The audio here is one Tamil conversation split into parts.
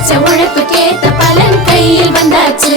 உழைச்ச உழைப்புக்கேத்த பலன் கையில் வந்தாச்சு.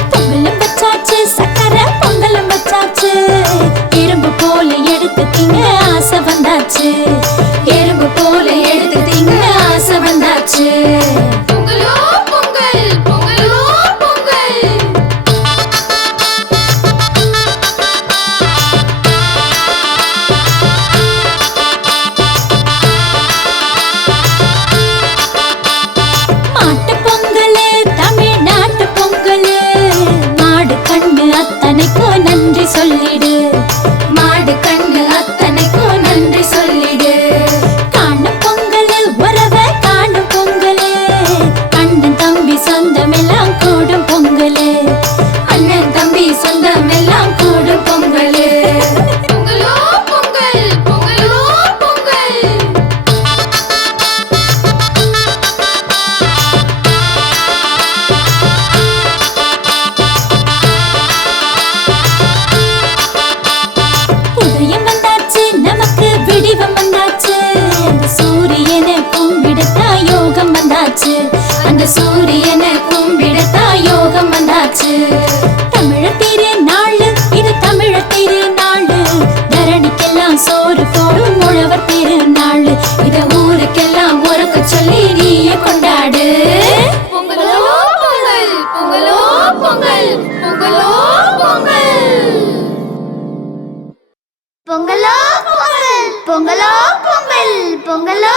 பொங்கலோ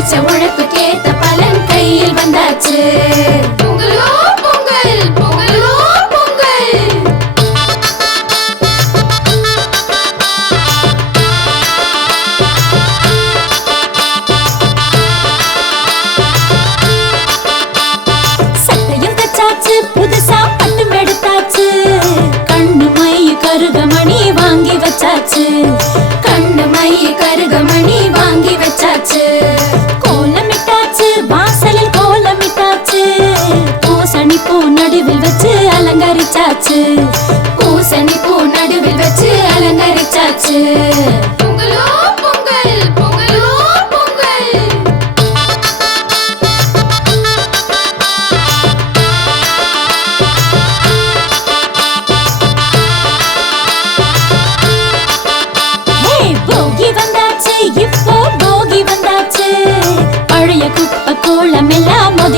உழைச்ச உழைப்பு கேட்ட பலன் கையில் வந்தாச்சு. பொங்கலோ பொங்கல் பொங்கலோ பொங்கல். சட்டையும் தச்சாச்சு புதுசா பட்டும் எடுத்தாச்சு. கண்ணு மை கருகமணி வாங்கி வச்சாச்சு. கண்ணு மை கருகமணி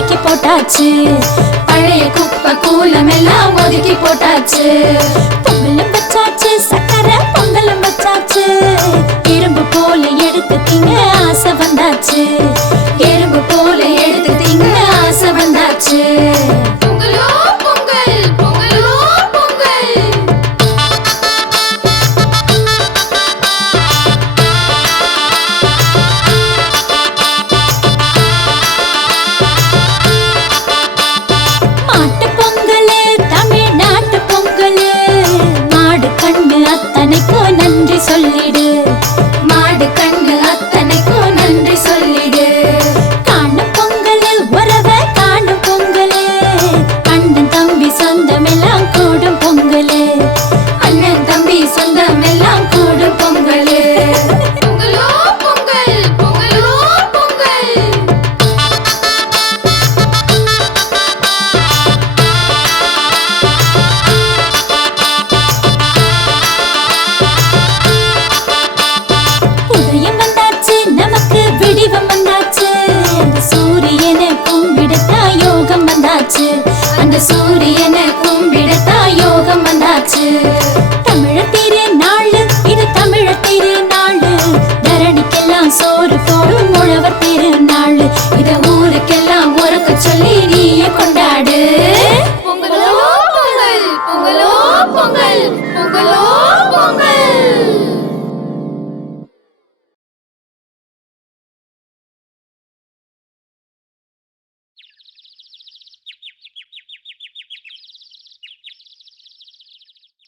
ஒதுக்கி போட்டாச்சு. பழைய குப்பை கூலம் எல்லாம் ஒதுக்கி போட்டாச்சு. பொங்கலும் வச்சாச்சு சக்கரை பொங்கலும் வச்சாச்சு. இரும்பு போல எடுத்துட்டீங்க ஆசை வந்தாச்சு. எறும்பு போல எடுத்துட்டீங்க ஆசை வந்தாச்சு.